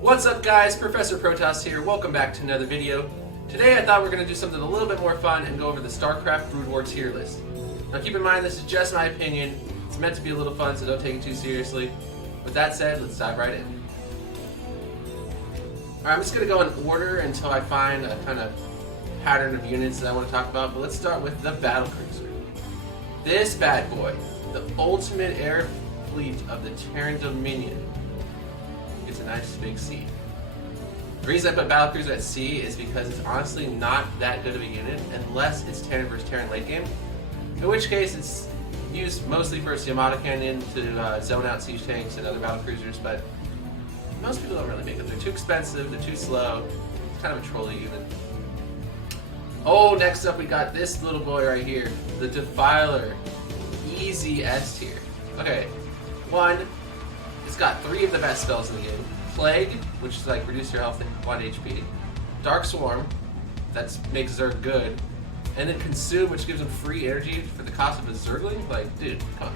What's up guys, Professor Protoss here, welcome back to another video. Today I thought we were going to do something a little bit more fun and go over the StarCraft Brood War tier list. Now keep in mind this is just my opinion, it's meant to be a little fun so don't take it too seriously. With that said, let's dive right in. Alright, I'm just going to go in order until I find a kind of pattern of units that I want to talk about, but let's start with the Battlecruiser. This bad boy, the ultimate air fleet of the Terran Dominion. It's a nice big C. The reason I put Battlecruiser at C is because it's honestly not that good of a unit unless it's Terran versus Terran late game. In which case it's used mostly for its Yamato cannon to zone out siege tanks and other battlecruisers, but most people don't really make them. They're too expensive, they're too slow. It's kind of a trolley unit. Oh, next up we got this little boy right here, the Defiler. Easy S tier. Okay, one, it's got 3 of the best spells in the game. Plague, which is like reduce your health in 1 HP. Dark Swarm, that makes Zerg good. And then Consume, which gives them free energy for the cost of a Zergling. Like, dude, come on.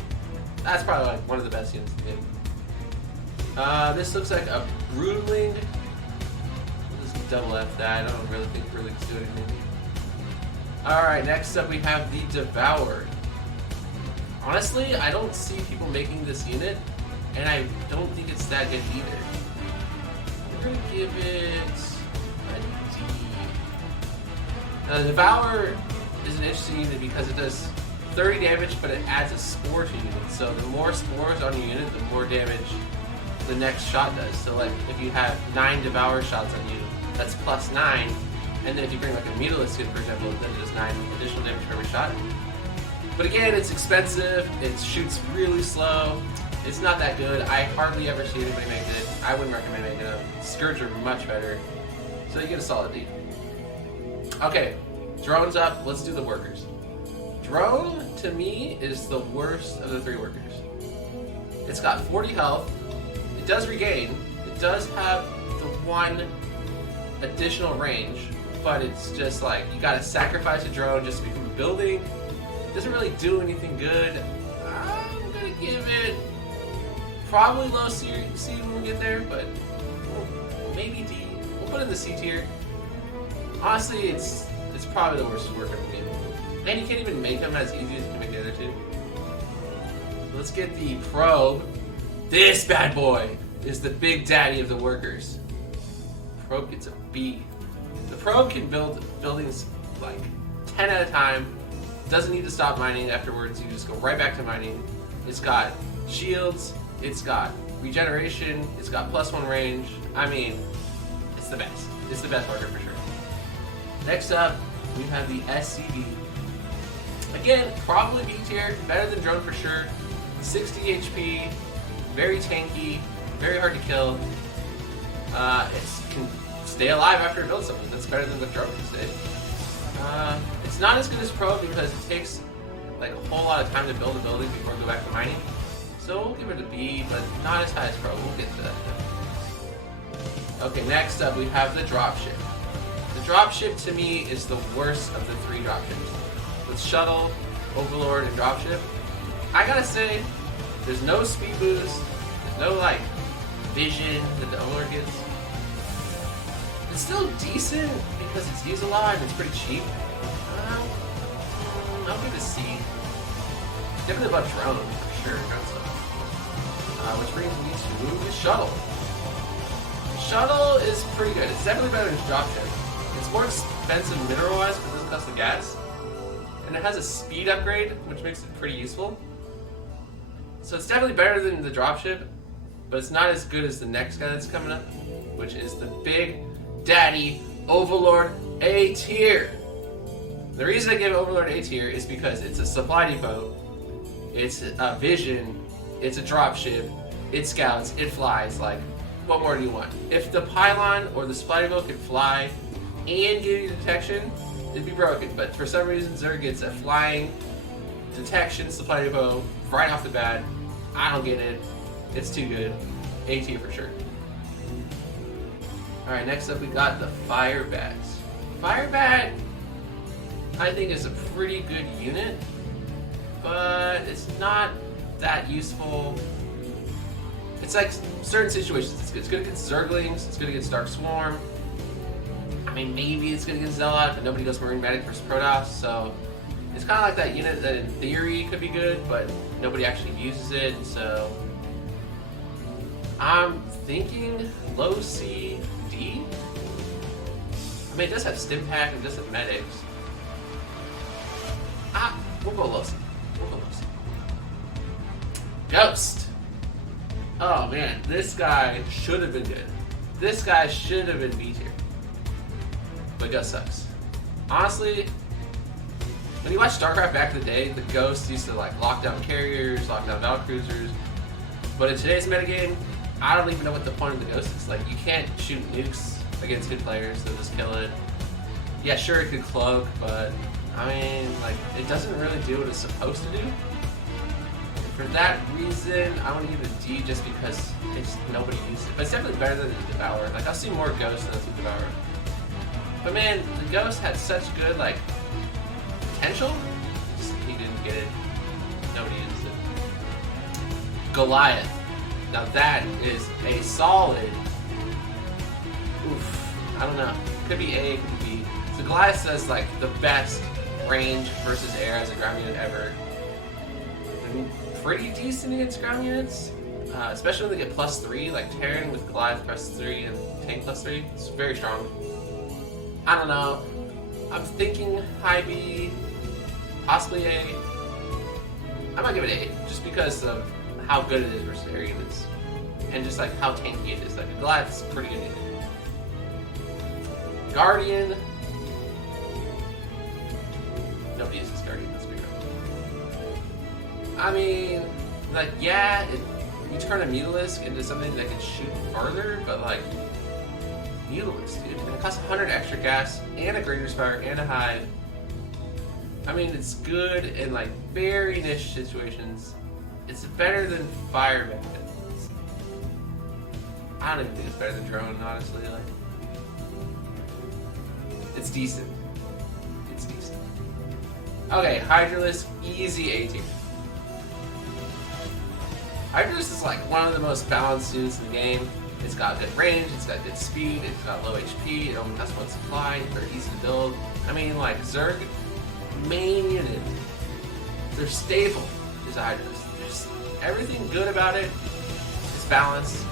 That's probably like one of the best units in the game. This looks like a Broodling. We'll just double F that. I don't really think Broodlings do anything. Alright, next up we have the Devourer. Honestly, I don't see people making this unit, and I don't think it's that good either. We're gonna give it a D. Now, the Devourer is an interesting unit because it does 30 damage, but it adds a spore to your unit. So the more spores on your unit, the more damage the next shot does. So like, if you have 9 Devourer shots on you, that's plus 9. And then if you bring like a Mutalisk in, for example, then it does 9 additional damage for every shot. But again, it's expensive, it shoots really slow, it's not that good. I hardly ever see anybody make it. I wouldn't recommend making it. Scourge are much better. So you get a solid D. Okay, drones up, let's do the workers. Drone, to me, is the worst of the 3 workers. It's got 40 health, it does regain, it does have the 1 additional range, but it's just like, you gotta sacrifice a drone just to become a building. Doesn't really do anything good. I'm gonna give it probably low C when we get there, but maybe D. We'll put it in the C tier. Honestly, it's probably the worst worker in the game. And you can't even make them as easy as you can make the other 2. So let's get the Probe. This bad boy is the big daddy of the workers. Probe gets a B. The Probe can build buildings like 10 at a time. Doesn't need to stop mining afterwards, you just go right back to mining. It's got shields, it's got regeneration, it's got +1 range. I mean, it's the best. It's the best worker for sure. Next up, we have the SCV. Again, probably B tier, better than drone for sure. 60 HP, very tanky, very hard to kill. It can stay alive after it builds something. That's better than the drone can stay. It's not as good as Probe because it takes like a whole lot of time to build a building before we go back to mining. So we'll give it a B, but not as high as Probe. We'll get to that. Okay, next up we have the Dropship. The Dropship to me is the worst of the 3 dropships. With Shuttle, Overlord, and Dropship, I gotta say, there's no speed boost, there's no like vision that the Overlord gets. It's still decent because it's used a lot and it's pretty cheap. I'll give it a C. Definitely above drone, for sure. Which brings me to the Shuttle. The Shuttle is pretty good. It's definitely better than Dropship. It's more expensive mineral-wise, but it doesn't cost the gas. And it has a speed upgrade, which makes it pretty useful. So it's definitely better than the Dropship, but it's not as good as the next guy that's coming up, which is the Big Daddy Overlord A tier. The reason I give Overlord A tier is because it's a supply depot, it's a vision, it's a dropship, it scouts, it flies. Like, what more do you want? If the pylon or the supply depot could fly and give you detection, it'd be broken. But for some reason, Zerg gets a flying detection supply depot right off the bat. I don't get it. It's too good. A tier for sure. Alright, next up we got the Firebats. Firebat, I think, is a pretty good unit, but it's not that useful. It's like certain situations. It's good against Zerglings. It's good against Dark Swarm. I mean, maybe it's good against Zealot, but nobody goes Marine Medic versus Protoss, so it's kind of like that unit that in theory could be good, but nobody actually uses it, so I'm thinking low C, D? I mean, it does have Stim Pack and it does have Medics. We'll go low C. We'll go low C. Ghost! Oh man, this guy should have been good. This guy should have been B tier. But Ghost sucks. Honestly, when you watch StarCraft back in the day, the Ghost used to like lock down carriers, lock down battle cruisers. But in today's metagame, I don't even know what the point of the Ghost is. Like, you can't shoot nukes against good players, they'll just kill it. Yeah, sure, it could cloak, but I mean, like, it doesn't really do what it's supposed to do. For that reason, I want to give it a D just because nobody uses it. But it's definitely better than the Devourer. Like, I'll see more Ghosts than the Devourer. But man, the Ghost had such good, like, potential. Just, he didn't get it. Nobody uses it. Goliath. Now that is a solid. Oof. I don't know. Could be A, could be B. So Goliath says, like, the best range versus air as a ground unit ever. And pretty decent against ground units. Especially when they get +3, like Terran with Goliath +3 and Tank +3. It's very strong. I don't know. I'm thinking high B, possibly A. I might give it A, just because of how good it is versus air units. And just like how tanky it is. Like Goliath's pretty good unit. Guardian. Nobody uses Guardian, let's be real. I mean, like, yeah, you turn a Mutalisk into something that can shoot farther, but like, Mutalisk, dude. And it costs 100 extra gas, and a Greater Spark, and a Hive. I mean, it's good in like very niche situations. It's better than Fire Method. I don't even think it's better than Drone, honestly. Like, it's decent. It's decent. Okay, Hydralisk, easy A tier. Hydralisk is like one of the most balanced units in the game. It's got good range, it's got good speed, it's got low HP, it only has one supply, it's very easy to build. I mean, like, Zerg, main unit, their staple is a Hydralisk. There's everything good about it. It's balanced.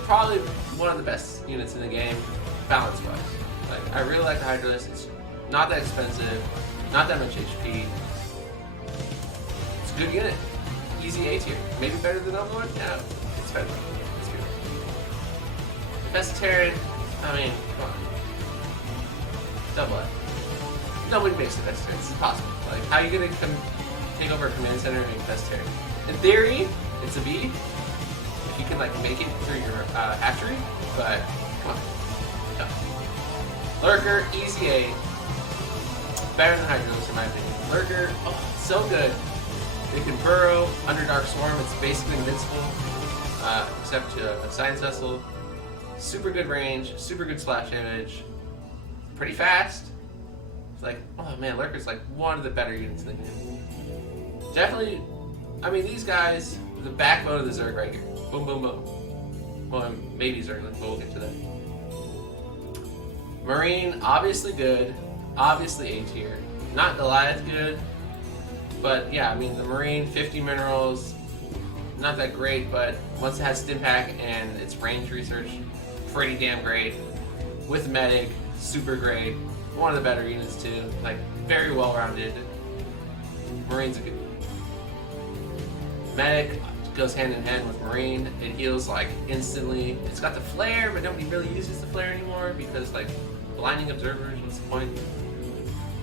Probably one of the best units in the game, balance-wise. Like, I really like the Hydralisk. It's not that expensive, not that much HP. It's a good unit. Easy A tier. Maybe better than the other one? No, it's better. It's good. Best Terran, I mean, come on. Double A. Nobody makes the best Terran. It's impossible. Like, how are you gonna take over a command center and make best Terran? In theory, it's a B. If you can, like, make it through your hatchery, but come on. No. Lurker, easy A. Better than Hydralisk in my opinion. Lurker, oh, so good. It can burrow under Dark Swarm. It's basically invincible, except to a Science Vessel. Super good range, super good splash damage. Pretty fast. It's like, oh man, Lurker's like one of the better units in the game. Definitely, I mean, these guys, the backbone of the Zerg right here. Boom, boom, boom. Well, maybe Zerg, but we'll get to that. Marine, obviously good. Obviously A tier. Not Goliath good. But yeah, I mean, the Marine, 50 minerals, not that great, but once it has Stim Pack and its range research, pretty damn great. With Medic, super great. One of the better units too, like very well rounded. Marine's a good. Medic goes hand in hand with Marine. It heals like instantly. It's got the flare, but nobody really uses the flare anymore because like blinding observers, what's the point?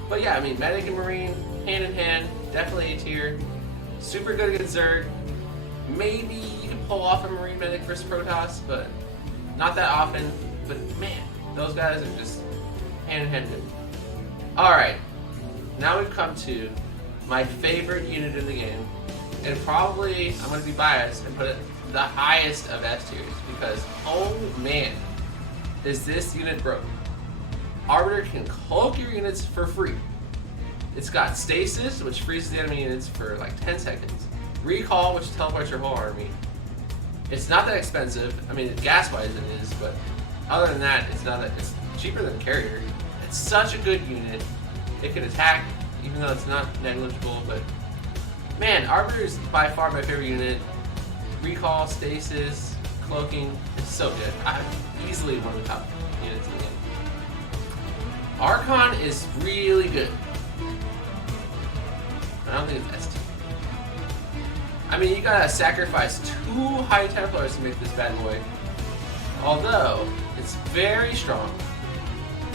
But yeah, I mean, Medic and Marine, hand in hand, definitely A tier. Super good against Zerg. Maybe you can pull off a Marine Medic versus Protoss, but not that often. But man, those guys are just hand in hand good. Alright, now we've come to my favorite unit in the game. And probably, I'm going to be biased and put it the highest of S tiers because, oh man, is this unit broken. Arbiter can cloak your units for free. It's got Stasis, which freezes the enemy units for like 10 seconds. Recall, which teleports your whole army. It's not that expensive. I mean, gas-wise it is, but other than that, it's not that. It's cheaper than Carrier. It's such a good unit. It can attack, even though it's not negligible. But man, Arbiter is by far my favorite unit. Recall, stasis, cloaking. It's so good. I'm easily one of the top units in the game. Archon is really good. I don't think it's ST. I mean, you gotta sacrifice 2 High Templars to make this bad boy. Although, it's very strong.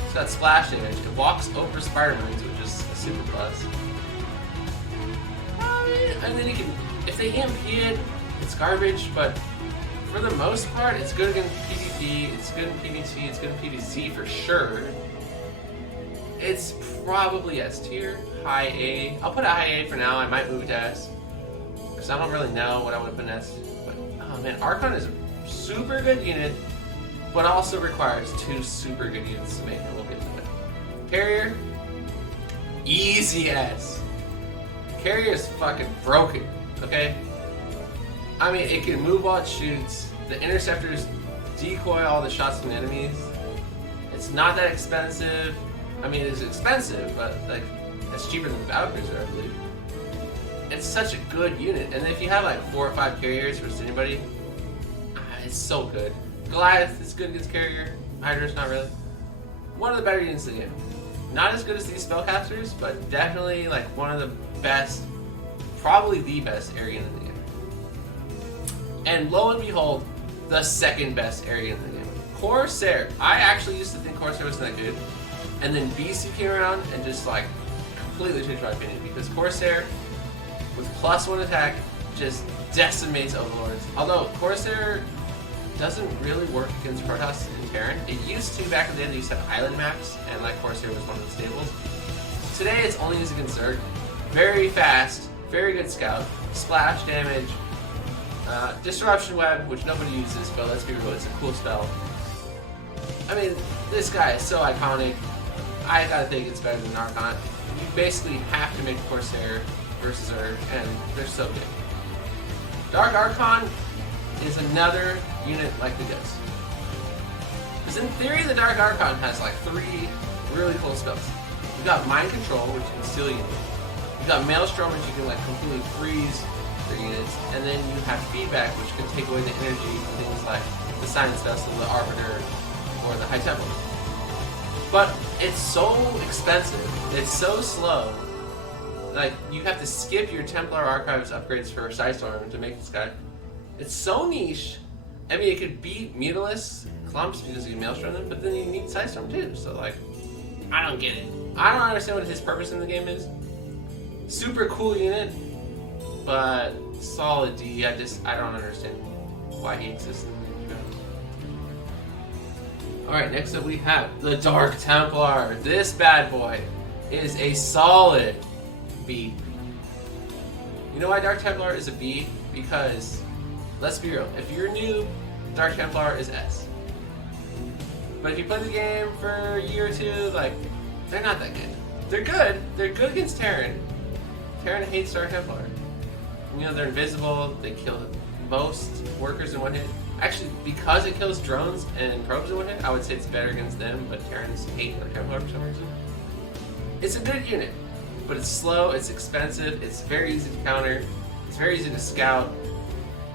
It's got splash damage. It walks over Spider-Mans, which is a super plus. And then you can, if they EMP it, it's garbage, but for the most part, it's good against PvP, it's good in PvT, it's good in PvZ for sure. It's probably S tier, high A. I'll put a high A for now. I might move it to S. Because I don't really know what I want to put in S. But, oh man, Archon is a super good unit, but also requires 2 super good units to make it. We'll get to it. Carrier, easy S. Carrier is fucking broken, okay? I mean, it can move while it shoots. The interceptors decoy all the shots from the enemies. It's not that expensive. I mean, it's expensive, but like it's cheaper than the Battlecruiser, I believe. It's such a good unit, and if you have like 4 or 5 carriers versus anybody, it's so good. Goliath is good against Carrier. Hydra's not really. One of the better units in the game. Not as good as these spellcasters, but definitely like one of the best, probably the best area in the game. And lo and behold, the second best area in the game. Corsair. I actually used to think Corsair wasn't that good. And then BC came around and just like completely changed my opinion, because Corsair with +1 attack just decimates Overlords. Although Corsair doesn't really work against Protoss and Terran. It used to back in the day. They used to have island maps, and like Corsair was one of the staples. Today it's only used against Zerg. Very fast, very good scout, splash damage, disruption web, which nobody uses, but let's be real, it's a cool spell. I mean, this guy is so iconic. I gotta think it's better than Archon. You basically have to make Corsair versus Zerg, and they're so good. Dark Archon is another unit like the Ghost. Because in theory, the Dark Archon has like 3 really cool spells. You got Mind Control, which can steal units. You got Maelstrom, which you can like completely freeze their units, and then you have Feedback, which can take away the energy from things like the Science Vessel, the Arbiter, or the High Templar. But it's so expensive, it's so slow, like you have to skip your Templar Archives upgrades for Psystorm to make this guy. It's so niche. I mean, it could beat Mutalisks, Clumps, because you can Maelstrom them, but then you need Psystorm too, so like, I don't get it. I don't understand what his purpose in the game is. Super cool unit, but solid D. I don't understand why he exists in the game. Alright, next up we have the Dark Templar. This bad boy is a solid B. You know why Dark Templar is a B? Because, let's be real, if you're new, Dark Templar is S. But if you play the game for a year or 2, like, they're not that good. They're good. They're good against Terran. Terran hates Dark Templar. You know, they're invisible, they kill most workers in 1 hit. Actually, because it kills drones and probes in 1 hit, I would say it's better against them, but Terrans hate Dark Templar for some reason. It's a good unit, but it's slow, it's expensive, it's very easy to counter, it's very easy to scout.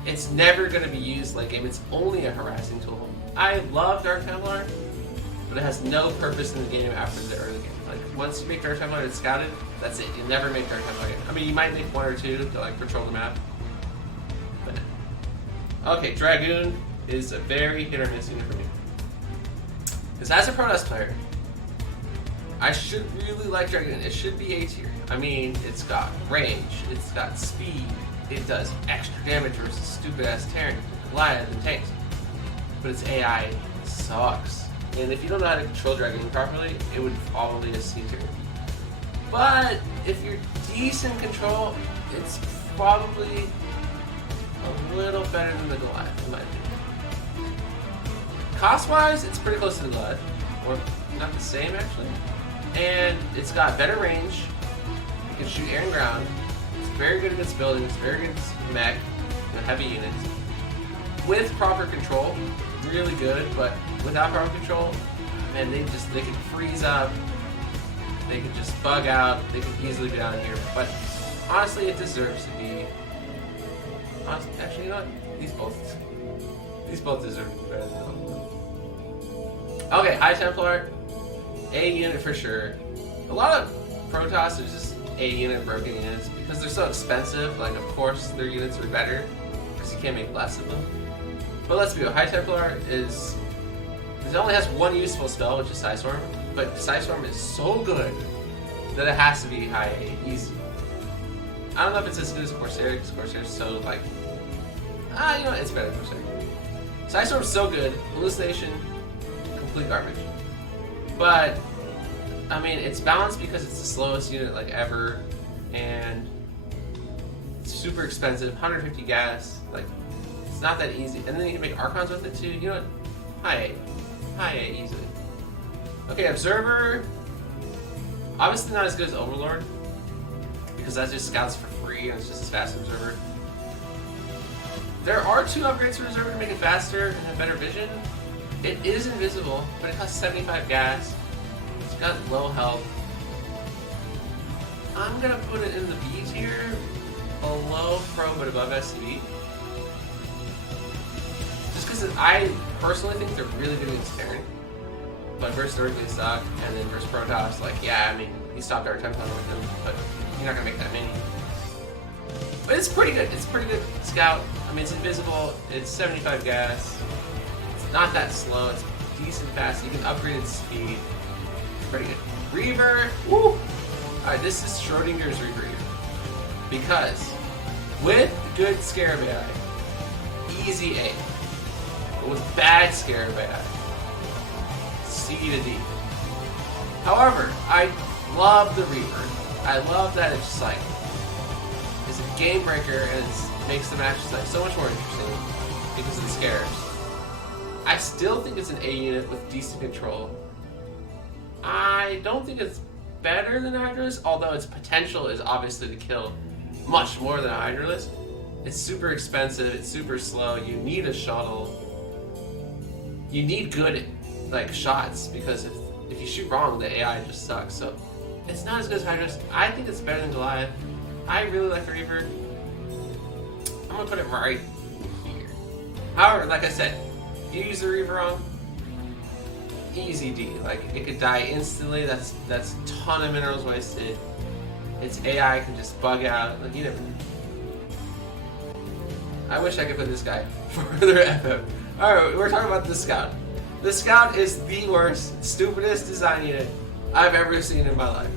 It's never going to be used late game, it's only a harassing tool. I love Dark Templar, but it has no purpose in the game after the early game. Like, once you make Dark Templar and it's scouted, that's it. You'll never make Dark Templar again. I mean, you might make 1 or 2 to like patrol the map. But okay, Dragoon is a very hit or miss unit for me. Because as a Protoss player, I should really like Dragoon. It should be A tier. I mean, it's got range, it's got speed, it does extra damage versus stupid ass Terran, Goliath, and tanks. But its AI sucks. And if you don't know how to control Dragoon properly, it would probably a C tier. But if you're decent control, it's probably a little better than the Goliath, in my opinion. Cost-wise, it's pretty close to the Goliath, or not the same actually. And it's got better range. It can shoot air and ground. It's very good against buildings. Very good against mech and heavy units. with proper control, really good, but without proper control, man, they can freeze up, they can just bug out, they can easily be out of here. But honestly, it deserves to be. Actually, you know what? These both deserve to be better than them. Okay, High Templar, A unit for sure. A lot of Protoss are just A unit broken units because they're so expensive. Like, of course, their units are better because you can't make less of them. But let's be real, High Templar is. It only has one useful spell, which is Psystorm, but Psystorm is so good that it has to be high A, easy. I don't know if it's as good as Corsair, because Corsair is so, like, you know, it's better than Corsair. Psystorm's so good, Hallucination, complete garbage. But, I mean, it's balanced because it's the slowest unit, like, ever, and it's super expensive, 150 gas, like, it's not that easy. And then you can make Archons with it, too. You know what? High A, easily. Okay, Observer, obviously not as good as Overlord, because that just scouts for free and it's just as fast as Observer. There are 2 upgrades for Observer to make it faster and have better vision. It is invisible, but it costs 75 gas. It's got low health. I'm gonna put it in the B tier, below Pro but above SCV. Just because I personally think they're really good against Terran. But versus Zerg they suck, and then versus Protoss, like, yeah, I mean, he stopped our Templar with them, but you're not gonna make that many. But it's pretty good. It's pretty good scout. I mean, it's invisible. It's 75 gas. It's not that slow. It's decent fast. You can upgrade its speed. It's pretty good. Reaver, woo! Alright, this is Schrodinger's Reaver here. Because with good Scarab AI, easy A. But with bad Scarab AI, C to D. However, I love the Reaver. I love that it's just like, it's a game breaker and it makes the match just like so much more interesting because of the scares. I still think it's an A unit with decent control. I don't think it's better than a Hydralisk, although its potential is obviously to kill much more than a Hydralisk. It's super expensive, it's super slow, you need a shuttle. You need good like shots because if you shoot wrong, the AI just sucks. So it's not as good as Hydralisk. I think it's better than Goliath. I really like the Reaver. I'm gonna put it right here. However, like I said, if you use the Reaver wrong, easy D. Like, it could die instantly. That's a ton of minerals wasted. Its AI can just bug out. Like, you never know. I wish I could put this guy further FF. Alright, we're talking about the Scout. The Scout is the worst, stupidest design unit I've ever seen in my life.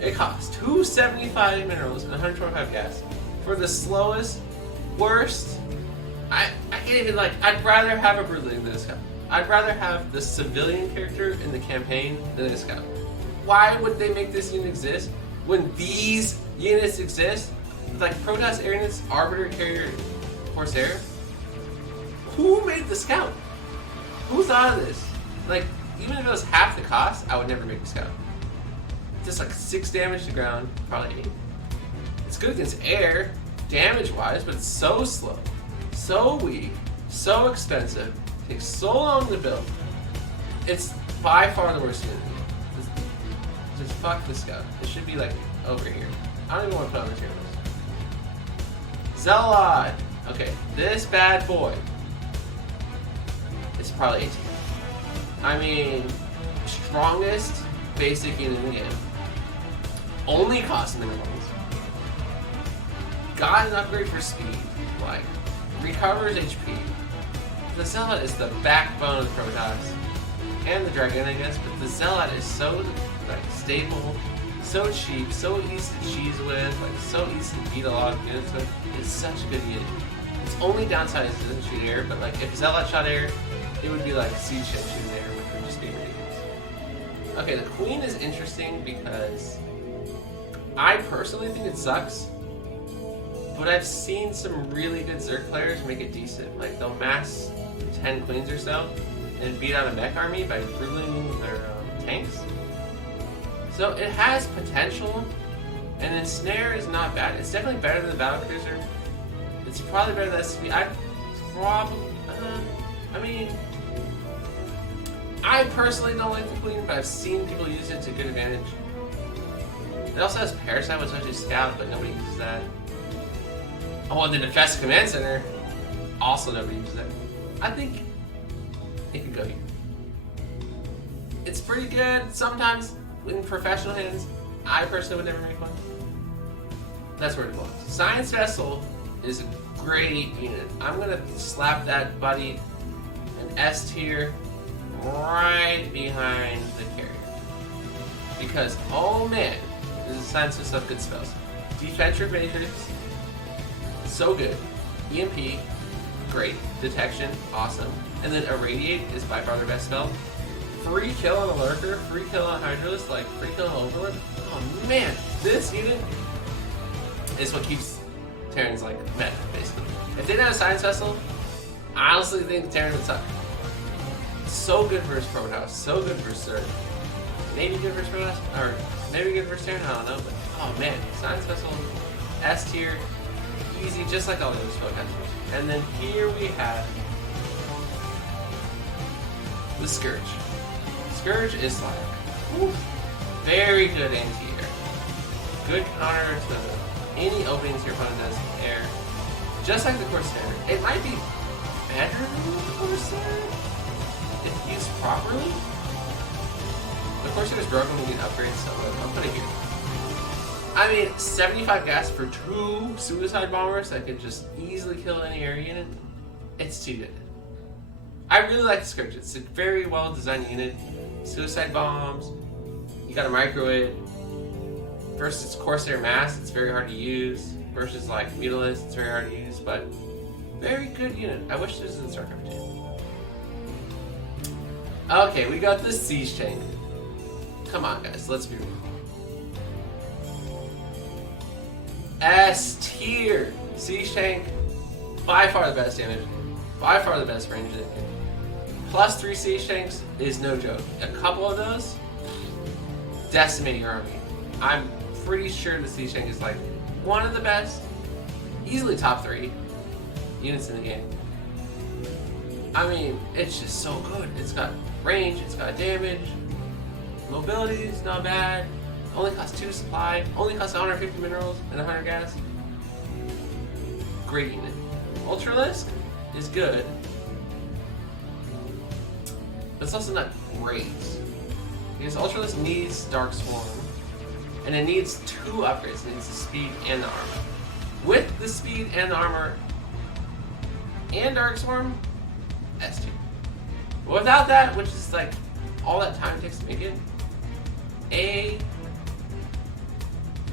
It costs 275 minerals and 125 gas for the slowest, worst. I can't even, like, I'd rather have a Broodling than a Scout. I'd rather have the civilian character in the campaign than a Scout. Why would they make this unit exist when these units exist? Like Protoss air units, Arbiter carrier, Corsair. Who made the Scout? Who thought of this? Like, even if it was half the cost, I would never make a Scout. Just like 6 damage to ground, probably 8. It's good against air, damage-wise, but it's so slow, so weak, so expensive, takes so long to build. It's by far the worst unit. Just fuck the Scout. It should be like over here. I don't even want to put on the tier list. Zealot! Okay, this bad boy. It's probably 18. I mean, strongest basic unit in the game. Only cost minimums. Got an upgrade for speed. Like, recovers HP. The Zealot is the backbone of the Protoss. And the Dragon, I guess, but the Zealot is so, like, stable, so cheap, so easy to cheese with, like, so easy to beat a lot of units with. It's such a good unit. Its only downside is it doesn't shoot air, but, like, if Zealot shot air, it would be like siege ship shooting air, which would just be ridiculous. Okay, the Queen is interesting because I personally think it sucks, but I've seen some really good Zerg players make it decent. Like, they'll mass 10 Queens or so and beat out a mech army by brutalizing their tanks. So it has potential, and Ensnare is not bad. It's definitely better than the Battlecruiser. It's probably better than SCV. I'd probably I mean, I personally don't like the Queen, but I've seen people use it to good advantage. It also has Parasite, which is actually Scout, but nobody uses that. Oh, and the Defense Command Center. Also nobody uses that. I think it could go here. It's pretty good sometimes in professional hands. I personally would never make one. That's where it belongs. Science Vessel is a great unit. I'm going to slap that buddy an S tier right behind the carrier. Because, oh man, this is Science Vessel of good spells. Defensive Matrix, so good. EMP, great. Detection, awesome. And then Irradiate is by far their best spell. Free kill on a Lurker, free kill on Hydralisk, like free kill on Overlord. Oh man, this unit is what keeps Terrans like meta, basically. If they didn't have a Science Vessel, I honestly think Terran would suck. So good versus Protoss, so good versus Zerg. Maybe good versus Protoss, or maybe good versus Terran, I don't know, but oh man, Science Vessel, S tier, easy, just like all the other spellcasters. And then here we have the Scourge. Scourge is like, whew, very good anti-air. Good counter to any openings your opponent does in air. Just like the Corsair. It might be better than the Corsair if used properly. The Corsair is broken when you get upgrades, so I'll put it here. I mean, 75 gas for 2 suicide bombers that could just easily kill any air unit. It's too good. I really like the Scourge. It's a very well designed unit. Suicide bombs, you got a microwave. Versus Corsair Mass, it's very hard to use. Versus like Mutalisks, it's very hard to use, but very good unit. I wish this was in StarCraft 2. Okay, we got the Siege Tank. Come on, guys, let's be real. S tier Siege Tank, by far the best damage, by far the best range. Plus 3 Siege Tanks is no joke. A couple of those decimate your army. I'm pretty sure the Siege Tank is like one of the best, easily top 3 units in the game. I mean, it's just so good. It's got range, it's got damage, mobility is not bad, only costs 2 supply, only costs 150 minerals and 100 gas. Great unit. Ultralisk is good, but it's also not great. Because Ultralisk needs Dark Swarm, and it needs 2 upgrades. It needs the speed and the armor. With the speed and the armor and Dark Swarm, S2. But without that, which is like all that time it takes to make it, A.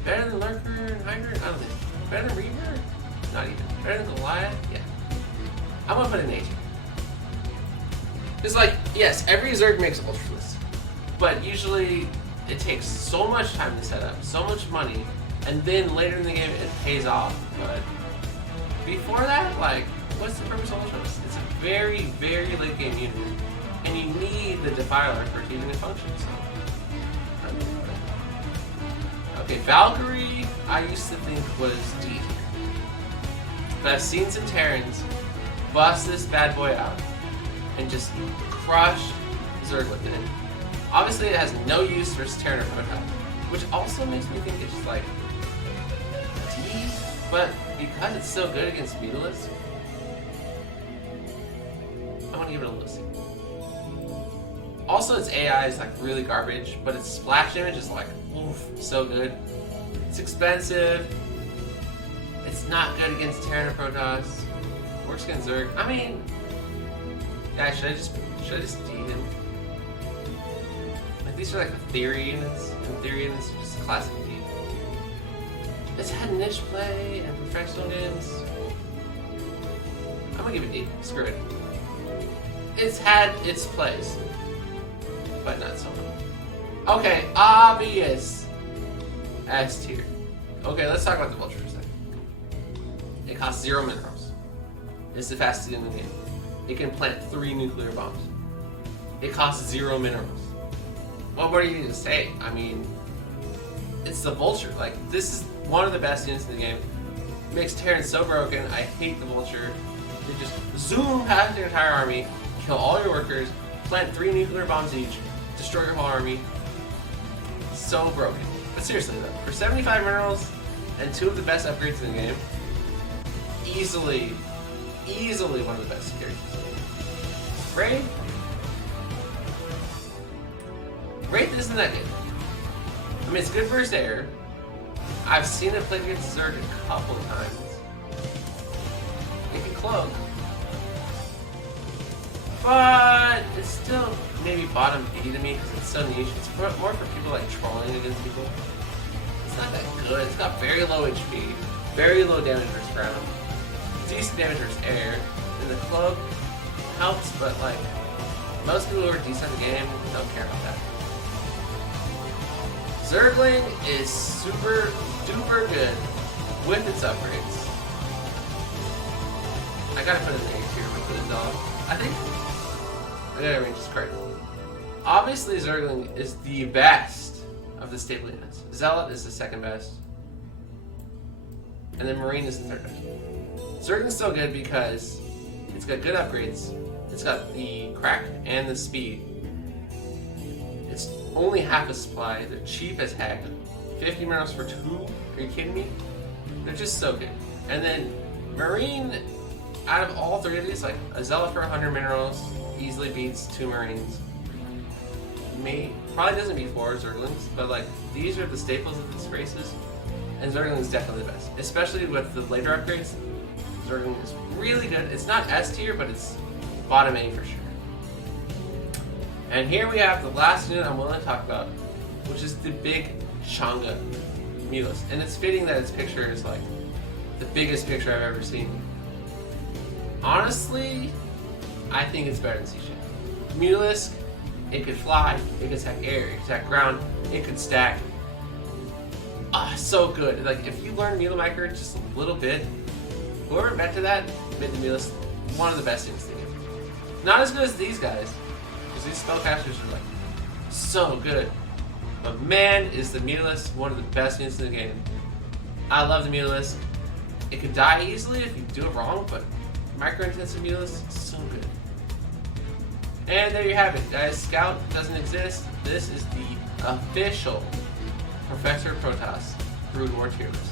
Better than Lurker and Hydra? I don't think. Better than Reaver? Not even. Better than Goliath? Yeah. I'm gonna put an A tier. It's like, yes, every Zerg makes Ultralisk, but usually it takes so much time to set up, so much money, and then later in the game it pays off. But before that, like, what's the purpose of Ultralisk? It's a very, very late game unit, and you need the Defiler for it to even function. So, I mean, okay, Valkyrie, I used to think was D tier, but I've seen some Terrans bust this bad boy out and just crush Zerg with it. Obviously, it has no use versus Terran or Protoss, which also makes me think it's like D, but because it's so good against Mutalisks, I want to give it a Lucy. Also, its AI is like really garbage, but its splash damage is like, oof, so good. It's expensive. It's not good against Terran or Protoss. Works against Zerg. I mean, yeah, should I just D him? Like, these are like the theory units, and theory units are just classic D. It's had niche play and professional games. I'm gonna give it D. Screw it. It's had its plays, but not so much. Okay, obvious S tier. Okay, let's talk about the Vulture for a second. It costs 0 minerals. It's the fastest in the game. It can plant 3 nuclear bombs. It costs 0 minerals. What more do you need to say? I mean, it's the Vulture. Like, this is one of the best units in the game. It makes Terran so broken. I hate the Vulture. They just zoom past their entire army, kill all your workers, plant 3 nuclear bombs each, destroy your whole army. So broken. But seriously though, for 75 minerals and 2 of the best upgrades in the game, easily one of the best characters. Wraith isn't that good. I mean, it's good versus air. I've seen it played against Zerg a couple of times. It can cloak. But it's still maybe bottom B to me because it's so niche. It's more for people like trolling against people. It's not that good. It's got very low HP, very low damage versus ground, decent damage versus air, and the cloak helps, but like most people who are decent at the game don't care about that. Zergling is super duper good with its upgrades. I gotta put it in A tier with the dog. I think I gotta arrange this correctly. Obviously, Zergling is the best of the staple units. Zealot is the second best, and then Marine is the third best. Zergling's still good because it's got good upgrades. It's got the crack and the speed. It's only half a supply. They're cheap as heck. 50 minerals for 2? Are you kidding me? They're just so good. And then Marine, out of all 3 of these, like a Zealot for 100 minerals easily beats 2 Marines. Probably doesn't beat 4 Zerglings, but like these are the staples of these races, and Zergling is definitely the best. Especially with the later upgrades, Zergling is really good. It's not S tier, but it's bottom A for sure. And here we have the last unit I'm willing to talk about, which is the big Changa Mutalisks. And it's fitting that its picture is like the biggest picture I've ever seen. Honestly, I think it's better than Seashell. Mutalisk, it could fly, it could attack air, it could attack ground, it could stack. So good. Like if you learn Mutalisk just a little bit, whoever invented that made the Mutalisk one of the best units in the game. Not as good as these guys, because these spellcasters are like so good. But man, is the Mutalisk one of the best units in the game. I love the Mutalisk. It can die easily if you do it wrong, but micro-intensive Mutalisk is so good. And there you have it, guys. Scout doesn't exist. This is the official Professor Protoss Brood War tier list.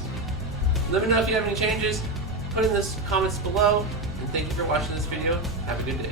Let me know if you have any changes. Put in the comments below. And thank you for watching this video. Have a good day.